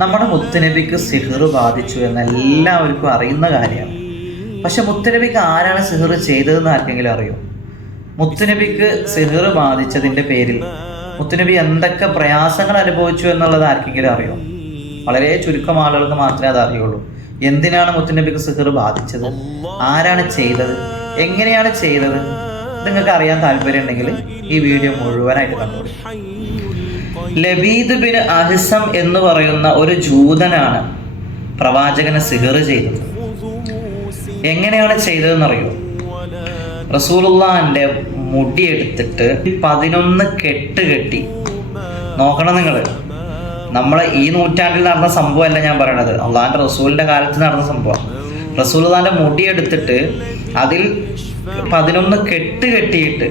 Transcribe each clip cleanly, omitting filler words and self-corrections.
നമ്മുടെ മുത്തുനബിക്ക് സിഹ്ർ ബാധിച്ചു എന്ന് എല്ലാവർക്കും അറിയുന്ന കാര്യമാണ്. പക്ഷെ മുത്തുനബിക്ക് ആരാണ് സിഹ്ർ ചെയ്തതെന്ന് ആർക്കെങ്കിലും അറിയോ? മുത്തുനബിക്ക് സിഹ്ർ ബാധിച്ചതിൻ്റെ പേരിൽ മുത്തുനബി എന്തൊക്കെ പ്രയാസങ്ങൾ അനുഭവിച്ചു എന്നുള്ളത് ആർക്കെങ്കിലും അറിയോ? വളരെ ചുരുക്കം ആളുകൾക്ക് മാത്രമേ അത് അറിയുള്ളൂ. എന്തിനാണ് മുത്തുനബിക്ക് സിഹ്ർ ബാധിച്ചത്, ആരാണ് ചെയ്തത്, എങ്ങനെയാണ് ചെയ്തത്, നിങ്ങൾക്ക് അറിയാൻ താല്പര്യം ഉണ്ടെങ്കിൽ ഈ വീഡിയോ മുഴുവനായിട്ട് കണ്ടോളൂ. ലബീദ് ബിൻ അഹ്സം എന്ന് പറയുന്ന ഒരു ജൂതനാണ് പ്രവാചകനെ സിഹ്ർ ചെയ്തത്. എങ്ങനെയാണ് ചെയ്തതെന്നറിയോ? റസൂലുള്ളാഹിന്റെ മുടിയെടുത്തിട്ട് 11 കെട്ട് കെട്ടി. നോക്കണം നിങ്ങൾ, നമ്മളെ ഈ നൂറ്റാണ്ടിൽ നടന്ന സംഭവമല്ല ഞാൻ പറയണത്, അള്ളാഹിന്റെ റസൂലിന്റെ കാലത്ത് നടന്ന സംഭവം. റസൂലുള്ളാഹിന്റെ മുടിയെടുത്തിട്ട് അതിൽ 11 കെട്ട് കെട്ടിയിട്ട്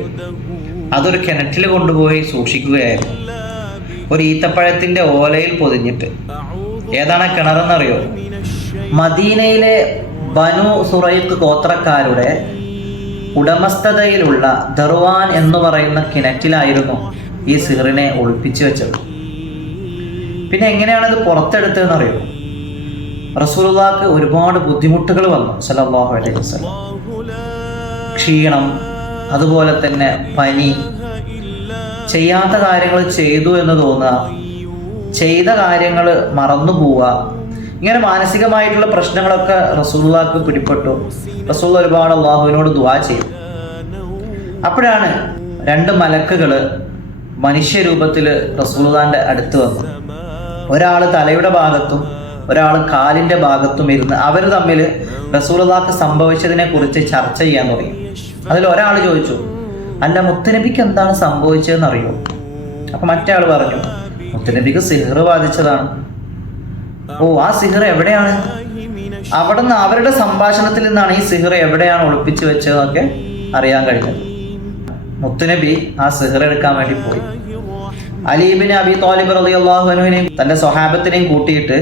അതൊരു കിണറ്റിൽ കൊണ്ടുപോയി സൂക്ഷിക്കുകയായിരുന്നു, ഒരു ഈത്തപ്പഴത്തിന്റെ ഓലയിൽ പൊതിഞ്ഞിട്ട്. ഏതാണ് കിണറെന്നറിയോ? മദീനയിലെ ബനു സുറൈഖ് ഗോത്രക്കാരുടെ ഉടമസ്ഥതയിലുള്ള ദർവാൻ എന്ന് പറയുന്ന കിണറ്റിലായിരുന്നു ഈ സിഹ്റിനെ ഒളിപ്പിച്ചു വെച്ചത്. പിന്നെ എങ്ങനെയാണത് പുറത്തെടുത്തതെന്നറിയോ? റസൂലുള്ളാഹിക്ക് ഒരുപാട് ബുദ്ധിമുട്ടുകൾ വന്നു സല്ലല്ലാഹു അലൈഹി വസല്ലം. ക്ഷീണം, അതുപോലെ തന്നെ പനി, ചെയ്യാത്ത കാര്യങ്ങൾ ചെയ്തു എന്ന് തോന്നുക, ചെയ്ത കാര്യങ്ങൾ മറന്നു പോവുക, ഇങ്ങനെ മാനസികമായിട്ടുള്ള പ്രശ്നങ്ങളൊക്കെ റസൂലുള്ളാഹിക്ക് പിടിപെട്ടു. റസൂൽ ഒരുപാട് അള്ളാഹുവിനോട് ദുആ ചെയ്തു. അപ്പോഴാണ് 2 മലക്കുകൾ മനുഷ്യരൂപത്തിൽ റസൂലുള്ളാഹിന്റെ അടുത്ത് വന്നു. ഒരാൾ തലയുടെ ഭാഗത്തും ഒരാൾ കാലിന്റെ ഭാഗത്തും ഇരുന്ന് അവർ തമ്മിൽ റസൂലുള്ളാഹിക്ക് സംഭവിച്ചതിനെ കുറിച്ച് ചർച്ച ചെയ്യാൻ തുടങ്ങി. അതിൽ ഒരാൾ ചോദിച്ചു, അല്ല, മുത്തുനബിക്ക് എന്താണ് സംഭവിച്ചതെന്ന് അറിയോ? അപ്പൊ മറ്റേ ആൾ പറഞ്ഞു, മുത്തുനബിക്ക് സിഹ്ർ ബാധിച്ചതാണ്. ഓ, ആ സിഹ്ർ എവിടെയാണ്? അവിടുന്ന് അവരുടെ സംഭാഷണത്തിൽ നിന്നാണ് ഈ സിഹ്ർ എവിടെയാണ് ഒളിപ്പിച്ചു വെച്ചതെന്നൊക്കെ അറിയാൻ കഴിഞ്ഞത്. മുത്തുനബി ആ സിഹ്ർ എടുക്കാൻ വേണ്ടി പോയി. അലി ഇബ്നു അബി ത്വാലിബ് റളിയല്ലാഹു അൻഹുവിനെയും തന്റെ സ്വഹാബത്തിനെയും കൂട്ടിയിട്ട്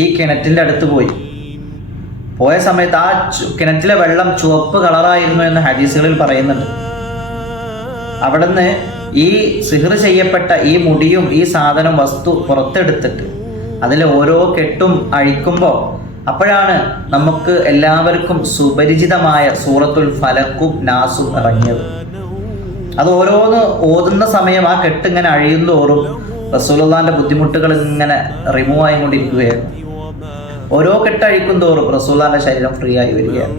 ഈ കിണറ്റിന്റെ അടുത്ത് പോയി. പോയ സമയത്ത് ആ കിണറ്റിലെ വെള്ളം ചുവപ്പ് കളറായിരുന്നു എന്ന് ഹദീസുകളിൽ പറയുന്നുണ്ട്. അവിടുന്ന് ഈ സിഹ്ർ ചെയ്യപ്പെട്ട ഈ മുടിയും ഈ സാധനം വസ്തു പുറത്തെടുത്തിട്ട് അതിലെ ഓരോ കെട്ടും അഴിക്കുമ്പോൾ അപ്പോഴാണ് നമുക്ക് എല്ലാവർക്കും സുപരിചിതമായ സൂറത്തുൽ ഫലക്കും നാസും ഇറങ്ങിയത്. അത് ഓരോന്ന് ഓതുന്ന സമയം ആ കെട്ട് ഇങ്ങനെ അഴിയുന്തോറും റസൂലുള്ളാഹിന്റെ ബുദ്ധിമുട്ടുകൾ ഇങ്ങനെ റിമൂവ് ആയിക്കൊണ്ടിരിക്കുകയായിരുന്നു. ഓരോ കെട്ട് അഴിക്കും തോറും റസൂലുള്ളാഹിന്റെ ശരീരം ഫ്രീ ആയി വരികയാണ്.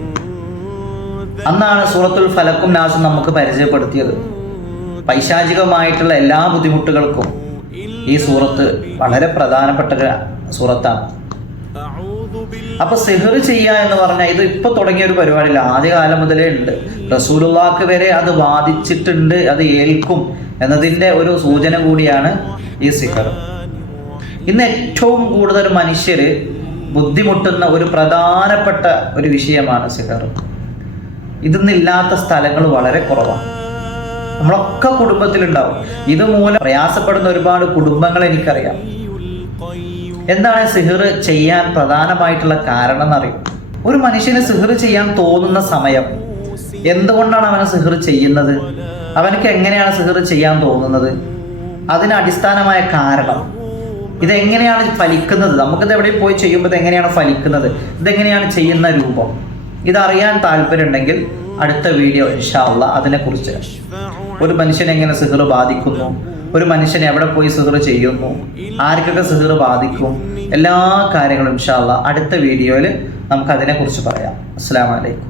അന്നാണ് സൂറത്തുൽ ഫലക്കും നാസും നമുക്ക് പരിചയപ്പെടുത്തിയത്. പൈശാചികമായിട്ടുള്ള എല്ലാ ബുദ്ധിമുട്ടുകൾക്കും ഈ സൂറത്ത് വളരെ പ്രധാനപ്പെട്ട ഒരു സൂറത്താണ്. അപ്പൊ സിഹ്ർ ചെയ്യുക എന്ന് പറഞ്ഞാൽ ഇത് ഇപ്പൊ തുടങ്ങിയ ഒരു പരിപാടിയില്ല, ആദ്യകാലം മുതലേ ഉണ്ട്. റസൂലുള്ളാഹിക്ക് വരെ അത് ബാധിച്ചിട്ടുണ്ട്, അത് ഏൽക്കും എന്നതിന്റെ ഒരു സൂചന കൂടിയാണ് ഈ സിഹ്ർ. ഇന്ന് ഏറ്റവും കൂടുതൽ മനുഷ്യര് ബുദ്ധിമുട്ടുന്ന ഒരു പ്രധാനപ്പെട്ട ഒരു വിഷയമാണ് സിഹ്ർ. ഇതൊന്നില്ലാത്ത സ്ഥലങ്ങൾ വളരെ കുറവാണ്. നമ്മളൊക്കെ കുടുംബത്തിലുണ്ടാവും. ഇതുമൂലം പ്രയാസപ്പെടുന്ന ഒരുപാട് കുടുംബങ്ങൾ എനിക്കറിയാം. എന്താണ് സിഹ്ർ ചെയ്യാൻ പ്രധാനമായിട്ടുള്ള കാരണം എന്നറിയും? ഒരു മനുഷ്യന് സിഹ്ർ ചെയ്യാൻ തോന്നുന്ന സമയം, എന്തുകൊണ്ടാണ് അവന് സിഹ്ർ ചെയ്യുന്നത്, അവനക്ക് എങ്ങനെയാണ് സിഹ്ർ ചെയ്യാൻ തോന്നുന്നത്, അതിന് അടിസ്ഥാനമായ കാരണം, ഇതെങ്ങനെയാണ് ഫലിക്കുന്നത്, നമുക്കിത് എവിടെ പോയി ചെയ്യുമ്പോൾ ഇതെങ്ങനെയാണ് ഫലിക്കുന്നത്, ഇതെങ്ങനെയാണ് ചെയ്യുന്ന രൂപം, ഇതറിയാൻ താല്പര്യമുണ്ടെങ്കിൽ അടുത്ത വീഡിയോ ഇൻഷാ അല്ലാഹ് അതിനെക്കുറിച്ച്, ഒരു മനുഷ്യനെ എങ്ങനെ സിഹ്ർ ബാധിക്കുന്നു, ഒരു മനുഷ്യൻ എവിടെ പോയി സിഹ്ർ ചെയ്യുന്നു, ആർക്കൊക്കെ സിഹ്ർ ബാധിക്കും, എല്ലാ കാര്യങ്ങളും ഇൻഷാ അല്ലാഹ് അടുത്ത വീഡിയോയിൽ നമുക്ക് അതിനെക്കുറിച്ച് പറയാം. അസ്സലാമു അലൈക്കും.